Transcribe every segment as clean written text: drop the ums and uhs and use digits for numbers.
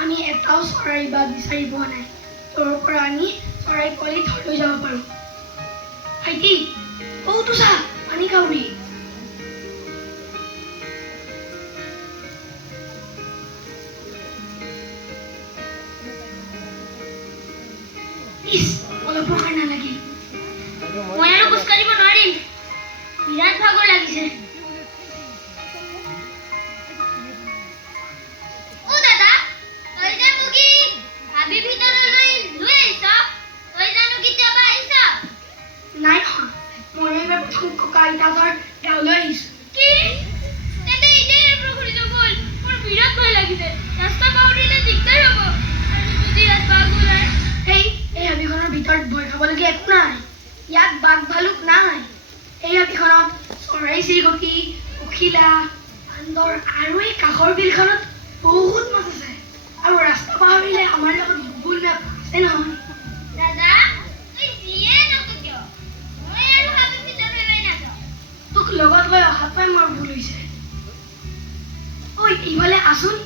আমি এটাও চৰাই বা বিচাৰি পোৱা নাই। তোৰ পৰা আমি চৰাই পোৱালি থৈ লৈ যাব পাৰোঁ। ভাইটি, তো চা, পানী খাবি। অলপ সহায় নালাগিল। মই আৰু খোজ কাঢ়িব নোৱাৰিম, বিৰাট ভাগৰ লাগিছে। অ দাদা, তই যে মুগী হাবি ভিতৰলৈ লৈ আহিছ, তই জানো কেতিয়াবা আহিছ? নাই নহয়, মই এইবাৰ প্ৰথম ককা আইতাহঁতৰ গাঁৱলৈ আহিছোঁ। কি? তেন্তে এতিয়াই প্ৰকৃত বল, মোৰ বিৰাট ভয় লাগিছে। ৰাস্তা পাহৰিলে দিগদাৰ হ'ব, আৰু যদি ইয়াত বাঘ ওলায়। এই হাবিখনৰ ভিতৰত ভয় খাবলগীয়া একো নাই। ইয়াত বাঘ ভালুক নাই। এই হাবিখনত চৰাই চিৰিকটি, পখিলা, বান্দৰ আৰু এই কাষৰ বিলখনত বহুত মাছ আছে। আৰু ৰাস্তা পাহৰিলে আমাৰ লগত গুগল মেপ আছে নহয়। দাদা, তই যিয়ে নকওঁ কিয়, মই আৰু হাবি ভিতৰলৈ নাযাওঁ। তোক লগত লৈ অহাটোৱে মোৰ ভুল হৈছে। ঐ, এইফালে আছোন।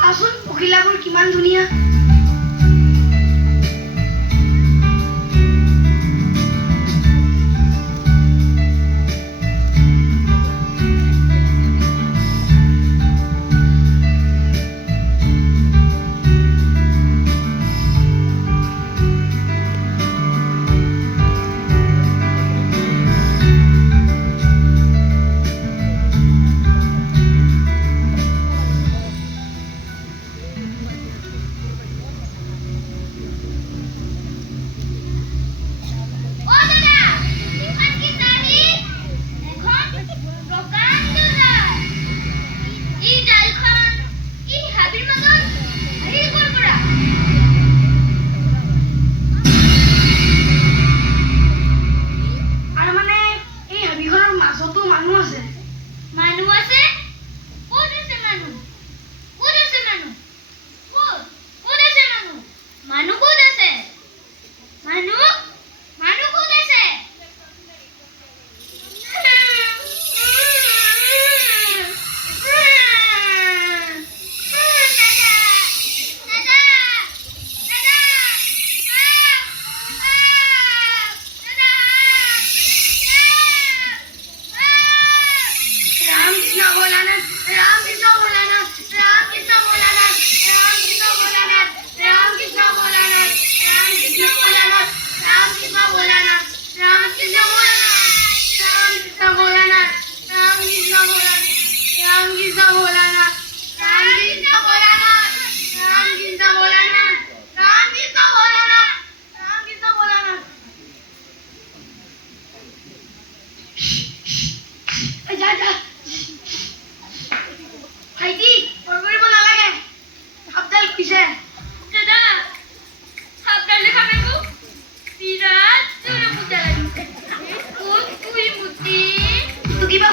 চাচোন পখিলাবোৰ কিমান ধুনীয়া।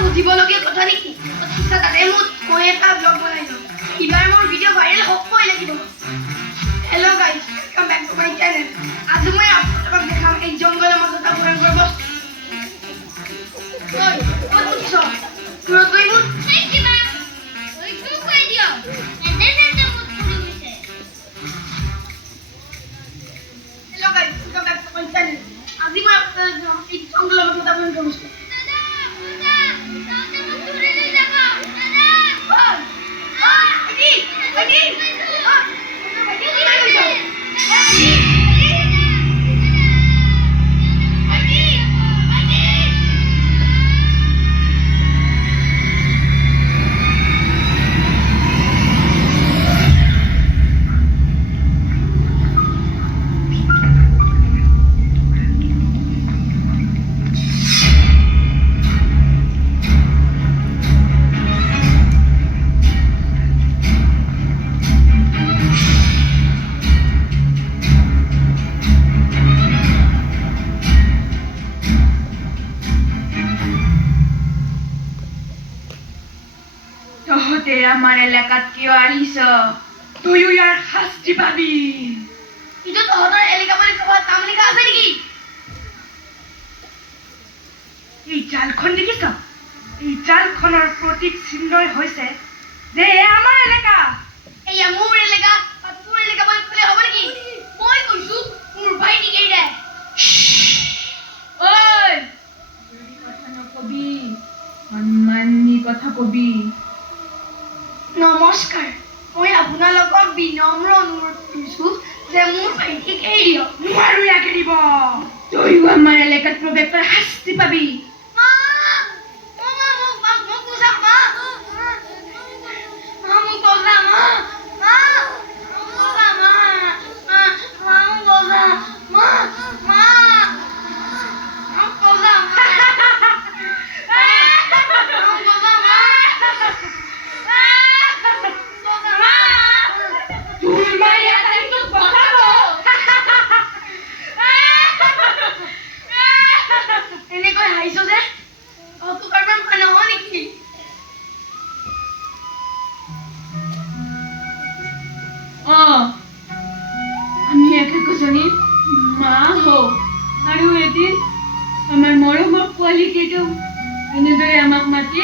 বুজিবলগীয়া কথা নেকি? তাতে মই এটা ব্লগ বনাই লওঁ। এইবাৰ মোৰ ভিডিঅ' ভাইৰেল হ'বই লাগিব। Hello' guys, welcome back to my channel. আজি মই আপোনালোকক দেখাম এই জংঘলৰ মাজত এটা ভয়ংকৰ বস্তু। ক'ত উঠিছ? দূৰত গৈ মোৰ hello' guys, welcome back to my channel. আজি মই আপোনালোকক এই জংঘলৰ মাজত এটা ভয়ংকৰ বস্তু। তহঁতে আমাৰ এলেকাত কিয় আহিছ? তইও ইয়াৰ শাস্তি পাবি। কিন্তু তহঁতৰ এলেকা বুলি ক'ৰবাত নাম লিখা আছে নেকি? এই জালখন দেখিছ? এই জালখনৰ প্ৰতীক চিহ্নই হৈছে যে নমস্কাৰ মই আপোনালোকক বিনম্ৰ অনুৰোধ কৰিছোঁ যে মোৰ ভাইটিক এৰি দিয়ক নোৱাৰো ইয়াক এৰিব তইও আমাৰ এলেকাত প্ৰৱেশ কৰা শাস্তি পাবি মা মোক বুজা মা মোক বজা মা এনেকৈ হাঁহিছ যে তোক কাৰোবাৰ মা নহয় নেকি আমি একেজনী মা হওঁ আৰু এদিন আমাৰ মৰমৰ পোৱালীকেইটো এনেদৰে আমাক মাতি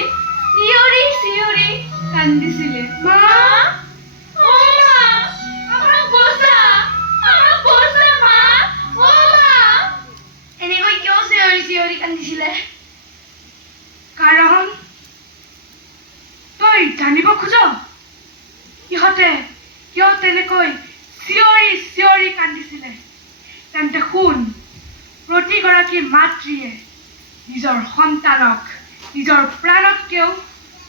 চিঞৰি চিঞৰি কান্দিছিলে মা এনেকৈ কিয় চিঞৰি চিঞৰি কান্দিছিলে কাৰণ তই জানিব খোজ সিহঁতে কিয় তেনেকৈ চিঞৰি চিঞৰি কান্দিছিলে তেন্তে শুন প্ৰতিগৰাকী মাতৃয়ে নিজৰ সন্তানক নিজৰ প্ৰাণতকৈও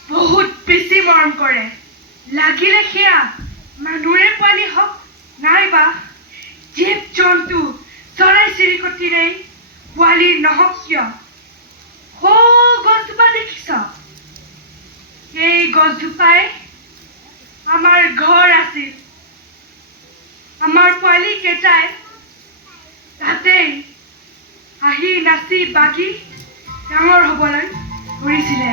বহুত বেছি মৰম কৰে লাগিলে সেয়া মানুহৰে পোৱালি হওক নাইবা জীৱ জন্তু চৰাই চিৰিকটিৰে পোৱালি নহওক কিয় গছজোপা দেখিছ এই গছজোপাই আমাৰ ঘৰ আছিল আমাৰ পোৱালি কেইটাই তাতেই হাঁহি নাচি বাগি ডাঙৰ হ'বলৈ ধৰিছিলে